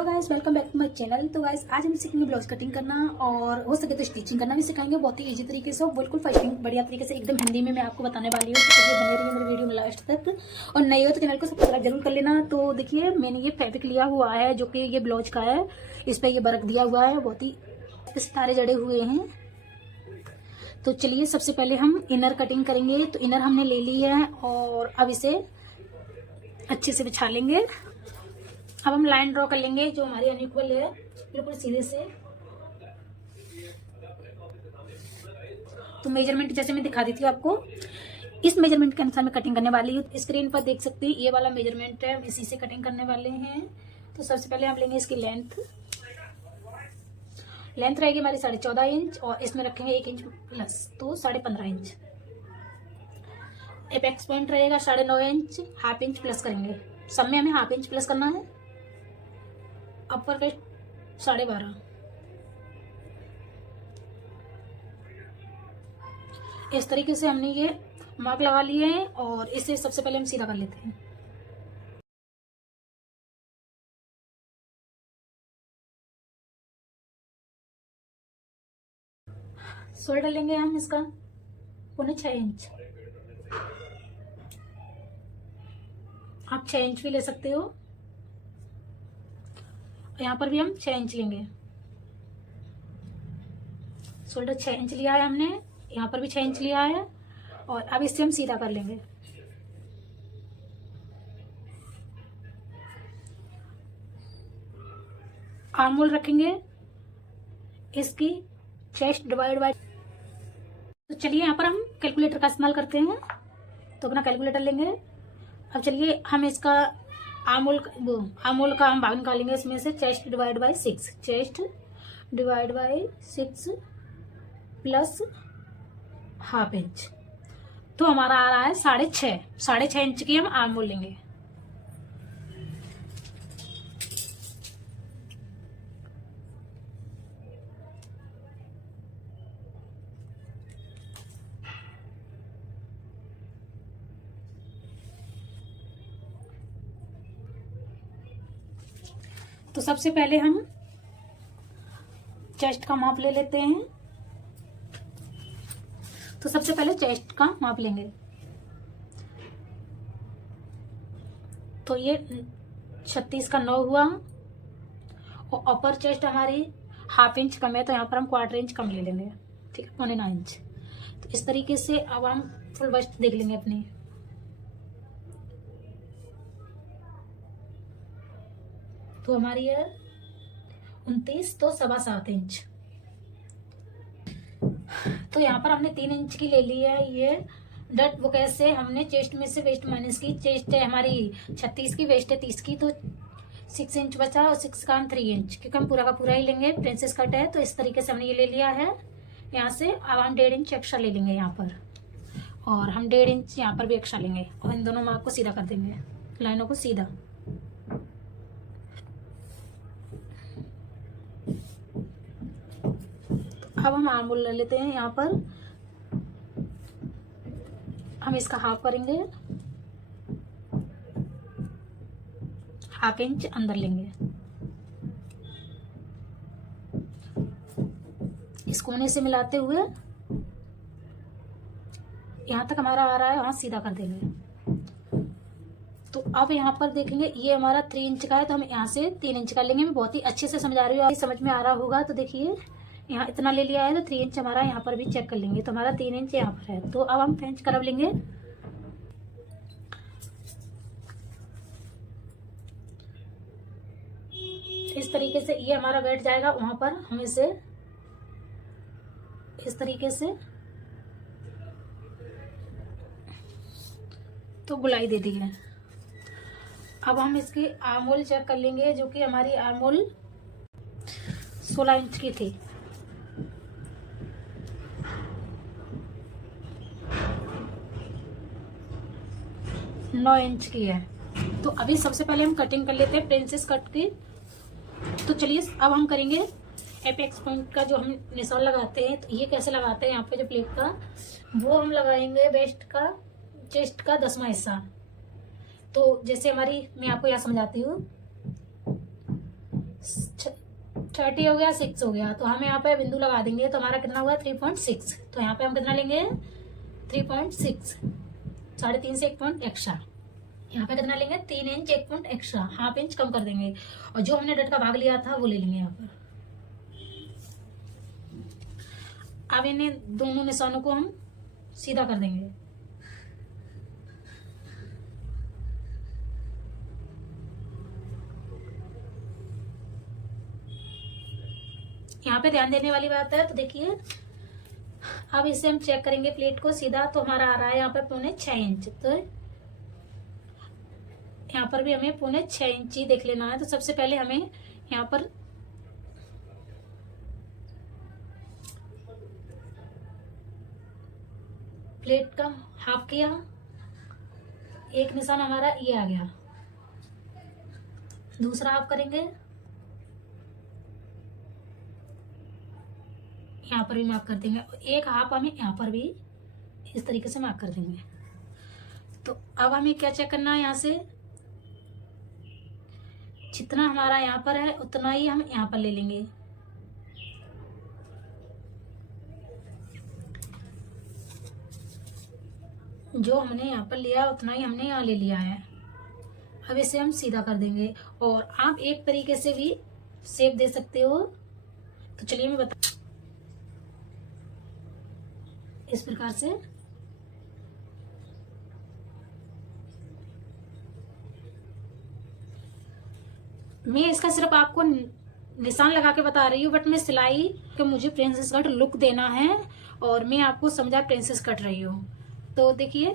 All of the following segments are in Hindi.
तो guys welcome back to my channel. तो गाइस आज हम सीखेंगे ब्लाउज कटिंग करना और हो सके तो स्टिचिंग करना भी सिखाएंगे बहुत ही इजी तरीके से और बिल्कुल फास्टिंग बढ़िया तरीके से एकदम हिंदी में मैं आपको बताने वाली हूँ। तो चलिए बने रहिए मेरे वीडियो में लास्ट तक और नए हो तो चैनल को सब्सक्राइब जरूर कर लेना। तो देखिए मैंने ये फैब्रिक लिया हुआ है जो कि ये ब्लाउज का है। इस पर ये वर्क दिया हुआ है, बहुत ही सितारे जड़े हुए हैं। तो चलिए सबसे पहले हम इनर कटिंग करेंगे। तो इनर हमने ले ली है और अब इसे अच्छे से बिछा लेंगे। अब हम लाइन ड्रॉ कर लेंगे जो हमारी अनइक्वल है, बिल्कुल सीधे से। तो मेजरमेंट जैसे मैं दिखा दी थी आपको, इस मेजरमेंट के अनुसार मैं कटिंग करने वाली हूँ। स्क्रीन पर देख सकते हैं ये वाला मेजरमेंट है, हम इसी से कटिंग करने वाले हैं। तो सबसे पहले हम लेंगे इसकी लेंथ रहेगी हमारी 14.5 इंच और इसमें रखेंगे 1 इंच प्लस, तो 15.5 इंच। एपेक्स पॉइंट रहेगा 9.5 इंच, हाफ इंच प्लस करेंगे। सब में हमें हाफ इंच प्लस करना है। अपर का 12.5। इस तरीके से हमने ये मार्क लगा लिए हैं और इसे सबसे पहले हम सीधा कर लेते हैं। शोल्डर लेंगे हम इसका 6.25 इंच। आप 6 इंच भी ले सकते हो। यहाँ पर भी हम 6 इंच लेंगे। शोल्डर 6 इंच लिया है हमने, यहाँ पर भी 6 इंच लिया है और अब इससे हम सीधा कर लेंगे। आर्म होल रखेंगे इसकी चेस्ट डिवाइड बाय। तो चलिए यहाँ पर हम कैलकुलेटर का इस्तेमाल करते हैं। तो अपना कैलकुलेटर लेंगे। अब चलिए हम इसका आर्म होल का हम भाग निकालेंगे। इसमें से chest divide by 6, chest divide by 6 plus half inch, तो हमारा आ रहा है 6.5 इंच की हम आर्म होल लेंगे। तो सबसे पहले हम चेस्ट का माप ले लेते हैं। तो सबसे पहले चेस्ट का माप लेंगे। तो ये 36 का 9 हुआ और अपर चेस्ट हमारी हाफ इंच कम है, तो यहाँ पर हम 1/4 इंच कम ले लेंगे। ठीक है, 9.25 इंच। तो इस तरीके से अब हम फुल बस्ट देख लेंगे अपनी। तो हमारी है 29, तो 7.25 इंच। तो यहाँ पर हमने 3 इंच की ले ली है। ये डट वो कैसे हमने चेस्ट में से वेस्ट माइनस की। चेस्ट है हमारी 36 की, वेस्ट है 30 की, तो 6 इंच बचा और 6 का हम 3 इंच, क्योंकि हम पूरा का पूरा ही लेंगे, प्रिंसेस कट है। तो इस तरीके से हमने ये ले लिया है। यहाँ से अब हम 1.5 इंच एक्स्ट्रा ले लेंगे यहाँ पर, और हम 1.5 इंच यहाँ पर भी एक्स्ट्रा लेंगे और इन दोनों मार्क को सीधा कर देंगे, लाइनों को सीधा। अब हम आर्म होल ले लेते हैं। यहाँ पर हम इसका हाफ करेंगे, हाफ इंच अंदर लेंगे। इस कोने से मिलाते हुए यहाँ तक हमारा आ रहा है, वहां सीधा कर देंगे। तो अब यहाँ पर देखेंगे ये हमारा 3 इंच का है, तो हम यहाँ से 3 इंच का लेंगे। मैं बहुत ही अच्छे से समझा रही हूँ, आप समझ में आ रहा होगा। तो देखिए यहाँ इतना ले लिया है, तो 3 इंच हमारा यहाँ पर भी चेक कर लेंगे। तो हमारा 3 इंच यहाँ पर है। तो अब हम पेंच करव लेंगे। इस तरीके से ये हमारा बैठ जाएगा वहां पर। हम इसे इस तरीके से तो गुलाई दे दी है। अब हम इसकी आर्म होल चेक कर लेंगे, जो कि हमारी आर्म होल 16 इंच की थी। नौ इंच की है। तो अभी सबसे पहले हम कटिंग कर लेते हैं प्रिंसेस कट की। तो चलिए अब हम करेंगे एपेक्स पॉइंट का, जो हम निशान लगाते हैं। तो ये कैसे लगाते हैं, यहाँ पे जो प्लेट का वो हम लगाएंगे वेस्ट का चेस्ट का 10वां हिस्सा। तो जैसे हमारी, मैं आपको यहाँ समझाती हूँ। 30 हो गया, 6 हो गया, तो हम यहाँ पे बिंदु लगा देंगे तो हमारा कितना हुआ 3.6। तो यहाँ पे हम कितना लेंगे 3.6, 3.5 से 1 पॉइंट एक्स्ट्रा। यहाँ पे कितना लेंगे 3 inch 1 point extra, half inch कम कर देंगे और जो हमने डट का भाग लिया था वो ले लेंगे यहाँ पर। अब इन्हें दोनों निशानों को हम सीधा कर देंगे। यहाँ पे ध्यान देने वाली बात है, तो देखिए अब इसे हम चेक करेंगे प्लेट को सीधा, तो हमारा आ रहा है यहाँ पे 6.25 इंच। तो यहाँ पर भी हमें 6.25 इंच ही देख लेना है। तो सबसे पहले हमें यहाँ पर प्लेट का हाफ किया, एक निशान हमारा ये आ गया, दूसरा हाफ करेंगे, यहाँ पर भी मार्क कर देंगे, एक हाफ हमें यहाँ पर भी इस तरीके से मार्क कर देंगे। तो अब हमें क्या चेक करना है, यहाँ से जितना हमारा यहाँ पर है उतना ही हम यहाँ पर ले लेंगे। जो हमने यहाँ पर लिया उतना ही हमने यहाँ ले लिया है। अब इसे हम सीधा कर देंगे और आप एक तरीके से भी शेप दे सकते हो। तो चलिए मैं बता, इस प्रकार से मैं इसका सिर्फ आपको निशान लगा के बता रही हूँ, बट मैं सिलाई के मुझे प्रिंसेस कट लुक देना है और मैं आपको समझा प्रिंसेस कट रही हूँ। तो देखिए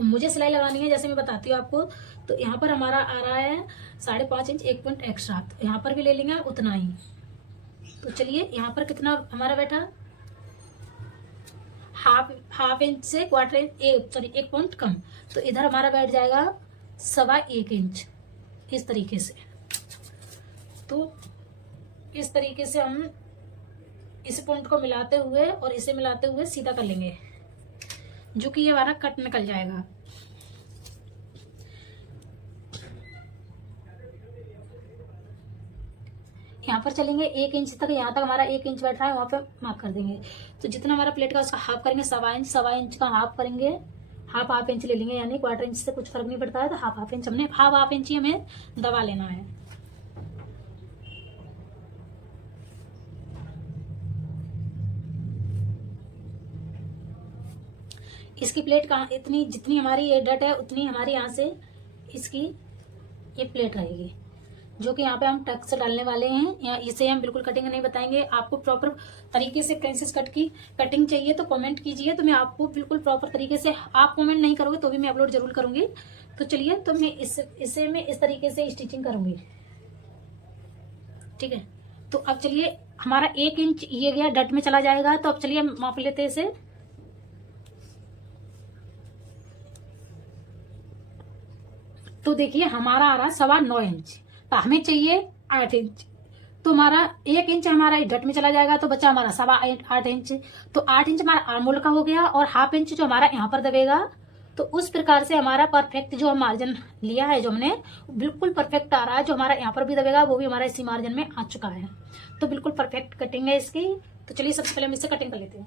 मुझे सिलाई लगानी है, जैसे मैं बताती हूँ आपको। तो यहाँ पर हमारा आ रहा है 5.5 इंच 1 पॉइंट एक्स्ट्रा, तो यहाँ पर भी ले लेंगे उतना ही। तो चलिए यहाँ पर कितना हमारा बैठा, हाफ इंच से क्वार्टर इंच, सॉरी 1 पॉइंट कम। तो इधर हमारा बैठ जाएगा 1.25 इंच इस तरीके से। तो इस तरीके से हम इस पॉइंट को मिलाते हुए और इसे मिलाते हुए सीधा कर लेंगे, जो कि ये हमारा कट निकल जाएगा। यहाँ पर चलेंगे 1 इंच तक, यहाँ तक हमारा 1 इंच बैठ रहा है, वहां पे मार्क कर देंगे। तो जितना हमारा प्लेट का उसका हाफ करेंगे, 1.25 इंच का हाफ करेंगे, हाफ इंच ले लेंगे, यानी क्वार्टर इंच से कुछ फर्क नहीं पड़ता है। तो हाफ इंच हमने हाफ इंच ही हमें दबा लेना है। इसकी प्लेट कहाँ, इतनी जितनी हमारी ये डट है उतनी हमारी यहाँ से इसकी ये प्लेट रहेगी, जो कि यहाँ पे हम टक्स डालने वाले हैं। या इसे हम बिल्कुल कटिंग नहीं बताएंगे। आपको प्रॉपर तरीके से प्रिंसेस कट की कटिंग चाहिए तो कमेंट कीजिए, तो मैं आपको बिल्कुल प्रॉपर तरीके से, आप कमेंट नहीं करोगे तो भी मैं अपलोड जरूर करूंगी। तो चलिए, तो मैं इसे मैं इस तरीके से स्टिचिंग करूंगी, ठीक है। तो अब चलिए हमारा 1 इंच ये गया, डट में चला जाएगा। तो अब चलिए हम माप लेते हैं इसे। तो देखिए हमारा आ रहा 9.25 इंच, तो हमें चाहिए 8 इंच। तो हमारा 1 इंच हमारा डट में चला जाएगा, तो बचा हमारा 8.25 इंच। तो 8 इंच हमारा आर्मोल का हो गया और हाफ इंच जो हमारा यहाँ पर दबेगा। तो उस प्रकार से हमारा परफेक्ट जो हम मार्जिन लिया है, जो हमने बिल्कुल परफेक्ट आ रहा है। जो हमारा यहाँ पर भी दबेगा वो भी हमारा इसी मार्जिन में आ चुका है। तो बिल्कुल परफेक्ट कटिंग है इसकी। तो चलिए सबसे पहले हम इससे कटिंग कर लेते हैं।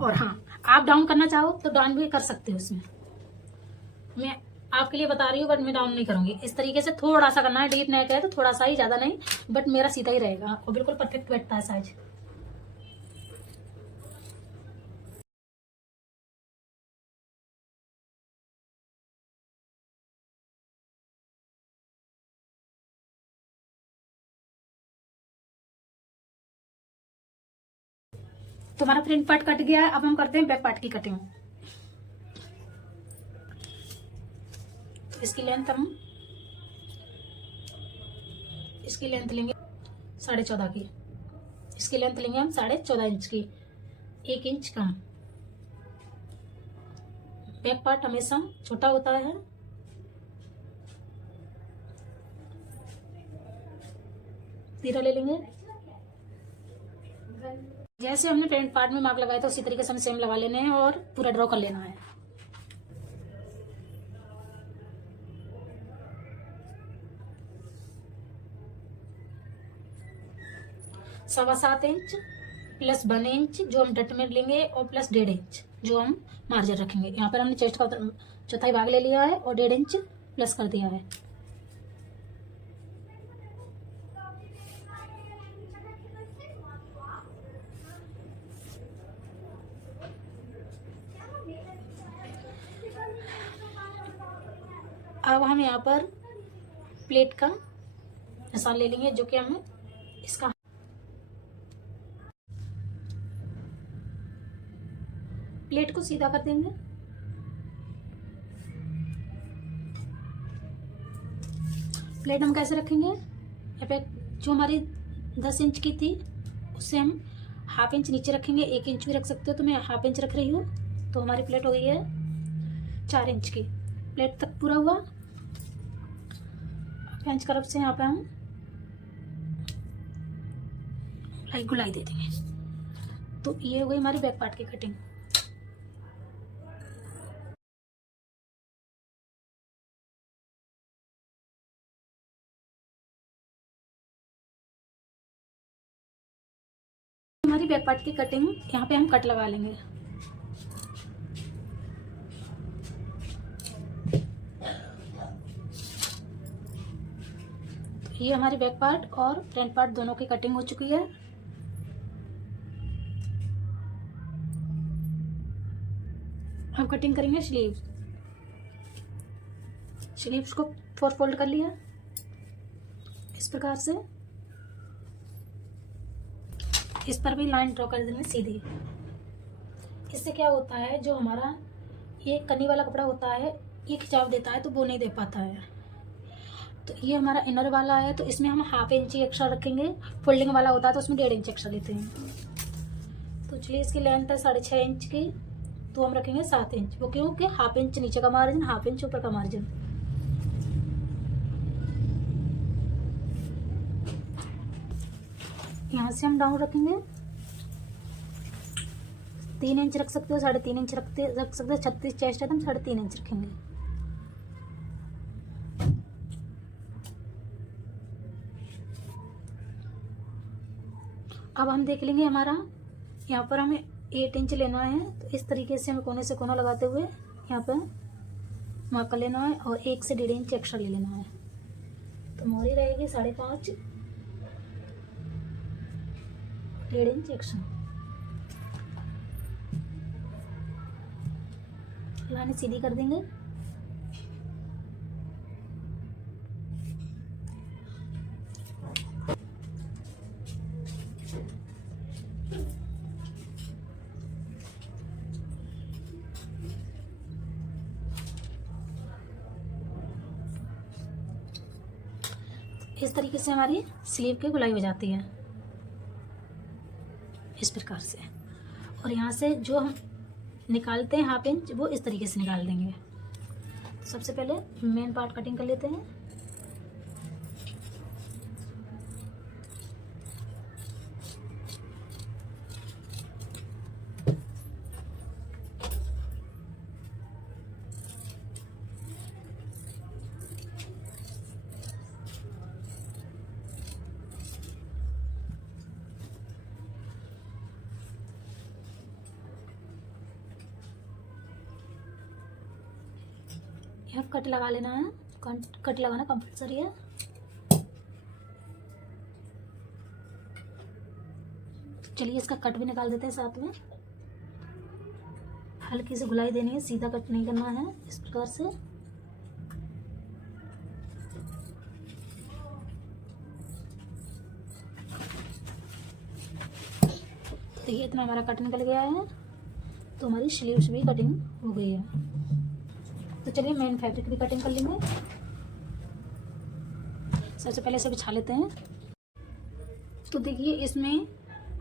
और हाँ, आप डाउन करना चाहो तो डाउन भी कर सकते हो। इसमें मैं आपके लिए बता रही हूँ, बट मैं डाउन नहीं करूंगी। इस तरीके से थोड़ा सा करना है, डीप नेक है तो थोड़ा सा ही, ज्यादा नहीं, बट मेरा सीधा ही रहेगा और बिल्कुल परफेक्ट बैठता है साइज। तो हमारा फ्रंट पार्ट कट गया है। अब हम करते हैं बैक पार्ट की कटिंग। इसकी लेंथ लेंगे 14.5 की। इसकी लेंथ लेंगे हम 14.5 इंच की, 1 इंच कम। बैक पार्ट हमेशा छोटा होता है। तीरा ले लेंगे। जैसे हमने फ्रंट पार्ट में मार्क लगाया था उसी तरीके से हमें सेम लगा लेने हैं और पूरा ड्रॉ कर लेना है। 7.25 इंच प्लस 1 इंच जो हम डट में लेंगे और प्लस 1.5 इंच जो हम मार्जिन रखेंगे। यहाँ पर हमने चेस्ट का चौथाई भाग ले लिया है और 1.5 इंच प्लस कर दिया है। अब हम यहाँ पर प्लेट का निशान ले लेंगे जो कि हमें इसका प्लेट को सीधा कर देंगे। प्लेट हम कैसे रखेंगे, यहाँ पे जो हमारी 10 इंच की थी उससे हम 1/2 इंच नीचे रखेंगे। 1 इंच भी रख सकते हो, तो मैं 1/2 इंच रख रही हूँ। तो हमारी प्लेट हो गई है 4 इंच की। प्लेट तक पूरा हुआ। पेंच करब से यहाँ पे हम गुलाई दे देंगे। तो ये हो गई हमारी बैक पार्ट की कटिंग। हमारी बैक पार्ट की कटिंग यहाँ पे हम कट लगा लेंगे। तो ये हमारी बैक पार्ट और फ्रंट पार्ट दोनों की कटिंग हो चुकी है। हम कटिंग करेंगे स्लीव्स। स्लीव्स को 4 फोल्ड कर लिया इस प्रकार से। इस पर भी लाइन ड्रॉ कर देंगे सीधी। इससे क्या होता है, जो हमारा ये कनी वाला कपड़ा होता है ये खिंचाव देता है तो वो नहीं दे पाता है। तो ये हमारा इनर वाला है तो इसमें हम 1/2 इंच एक्स्ट्रा रखेंगे। फोल्डिंग वाला होता है तो उसमें 1.5 इंच एक्स्ट्रा लेते हैं। तो चलिए इसकी लेंथ है 6.5 इंच की, तो हम रखेंगे 7 इंच। वो क्योंकि 1/2 इंच नीचे का मार्जिन, 1/2 इंच ऊपर का मार्जिन। यहाँ से हम डाउन रखेंगे 3 इंच रख सकते हो, 3.5 इंच रख सकते हो। 36 चेस्ट है तो हम 3.5 इंच रखेंगे। अब हम देख लेंगे हमारा यहाँ पर हमें 8 इंच लेना है। तो इस तरीके से हमें कोने से कोना लगाते हुए यहाँ पर मार्क कर लेना है और 1 से 1.5 इंच एक्स्ट्रा ले लेना है। तो मोहरी रहेगी 5.5, 1.5 इंच एक्स्ट्रा। लाइन सीधी कर देंगे। इस तरीके से हमारी स्लीव की गुलाई हो जाती है इस प्रकार से। और यहाँ से जो हम निकालते हैं 1/2 इंच वो इस तरीके से निकाल देंगे। सबसे पहले मेन पार्ट कटिंग कर लेते हैं। यहाँ कट लगा लेना है। कट लगाना कंपलसरी है। चलिए इसका कट भी निकाल देते हैं साथ में। हल्की से गुलाई देनी है, सीधा कट नहीं करना है इस प्रकार से। तो ये इतना हमारा कट निकल गया है। तो हमारी स्लीव्स भी कटिंग हो गई है। तो चलिए मेन फैब्रिक भी कटिंग कर लेंगे। सबसे पहले इसे बिछा लेते हैं। तो देखिए इसमें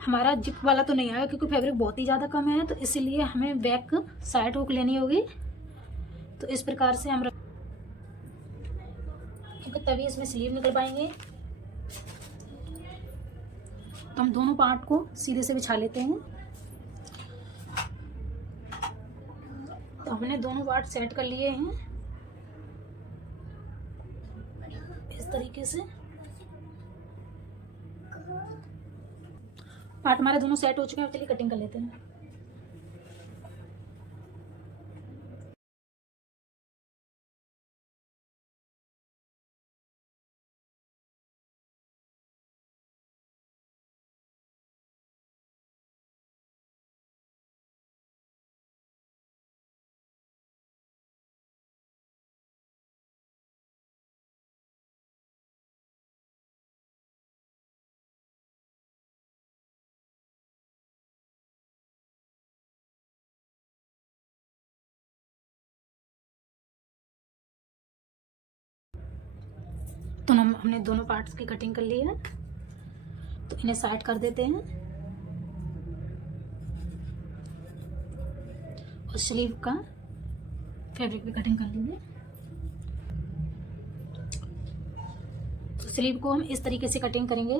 हमारा जिप वाला तो नहीं आएगा क्योंकि फैब्रिक बहुत ही ज़्यादा कम है, तो इसीलिए हमें बैक साइड हुक लेनी होगी। तो इस प्रकार से हम क्योंकि तभी इसमें स्लीव निकल पाएंगे। तो हम दोनों पार्ट को सीधे से बिछा लेते हैं। तो हमने दोनों पार्ट सेट कर लिए हैं इस तरीके से। पार्ट हमारे दोनों सेट हो चुके हैं, चलिए कटिंग कर लेते हैं। तो हमने दोनों पार्ट्स की कटिंग कर ली है, तो इन्हें साइड कर देते हैं और स्लीव का फैब्रिक भी कटिंग कर लेंगे। तो स्लीव को हम इस तरीके से कटिंग करेंगे,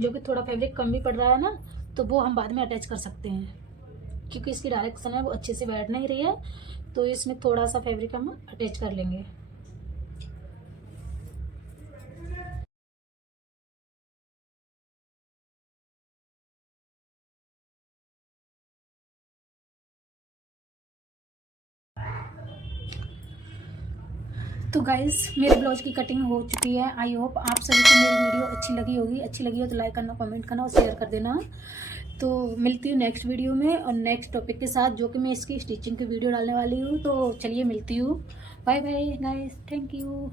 जो कि थोड़ा फैब्रिक कम भी पड़ रहा है ना, तो वो हम बाद में अटैच कर सकते हैं, क्योंकि इसकी डायरेक्शन है वो अच्छे से बैठ नहीं रही है, तो इसमें थोड़ा सा फैब्रिक हम अटैच कर लेंगे। तो गाइस मेरे ब्लाउज की कटिंग हो चुकी है। आई होप आप सभी को मेरी वीडियो अच्छी लगी होगी। अच्छी लगी हो तो लाइक करना, कमेंट करना और शेयर कर देना। तो मिलती हूँ नेक्स्ट वीडियो में और नेक्स्ट टॉपिक के साथ, जो कि मैं इसकी स्टिचिंग की वीडियो डालने वाली हूँ। तो चलिए मिलती हूँ। Bye bye guys, thank you.